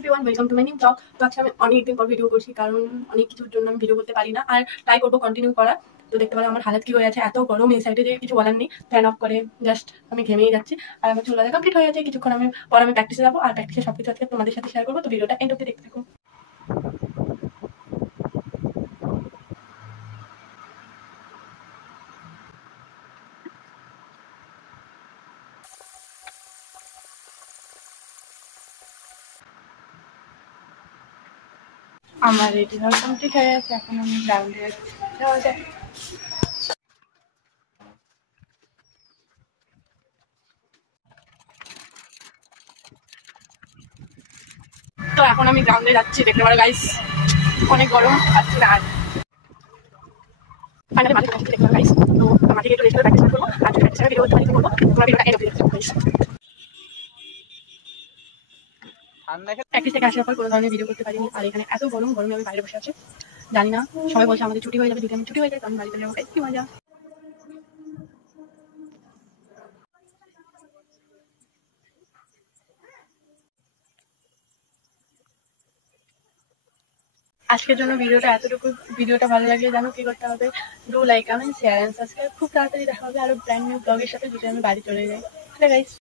Everyone, welcome to my new blog. তো আজকে আমি অনেকদিন পর ভিডিও করছি, কারণ অনেক কিছুর জন্য আমি ভিডিও করতে পারি না, আর ট্রাই করবো কন্টিনিউ করা। তো দেখতে পারো আমার হালাত কি হয়ে আছে, এত গরম এই সাইডে যে কিছু বলার নেই। ফ্যান অফ করে জাস্ট আমি ঘেমেই যাচ্ছি। আর আমার চুল কমপ্লিট হয়ে গেছে, কিছুক্ষণ আমি পর আমি প্র্যাকটিসে যাবো, আর প্র্যাকটিসে সবকিছু আজকে তোমাদের সাথে শেয়ার করবো। তো ভিডিওটা এন্ড অব্দি দেখতে থাকো। আমার রেডি হওয়া কমপ্লিট হয়ে গেছে, এখন আমি গ্রাউন্ডে যাচ্ছি, যাওয়া যায়। তো এখন আমি গ্রাউন্ডে যাচ্ছি, দেখতে পারো গাইস অনেক গরম, পাচ্ছি না আর। ফাইনালি মাঠে দেখতে পারো গাইস। তো মাঠে গিয়ে একটু রেস্ট করে প্র্যাকটিস করবো, আর যদি প্র্যাকটিসে ভিডিও করতে পারি তো করবো। তোমরা ভিডিওটা এন্ড অব্দি দেখতে থাকো গাইস। প্র্যাকটিস থেকে আসার পর কোনো ধরনের ভিডিও করতে পারিনি, আর এখানে এত গরম, গরমে আমি বাইরে বসে আছি। জানি না, সবাই বলছে আমাদের ছুটি হয়ে যাবে, যদি আমি ছুটি হয়ে যায় তো আমি বাড়িতে যাবো। কি মজা। আজকের জন্য ভিডিওটা এতটুকু। ভিডিওটা ভালো লাগলে জানো কি করতে হবে, do like, comment, share and subscribe. খুব তাড়াতাড়ি দেখা হবে আরো ব্র্যান্ড নিউ ব্লগের সাথে, যদি আমি বাড়ি চলে যাই। গাইস।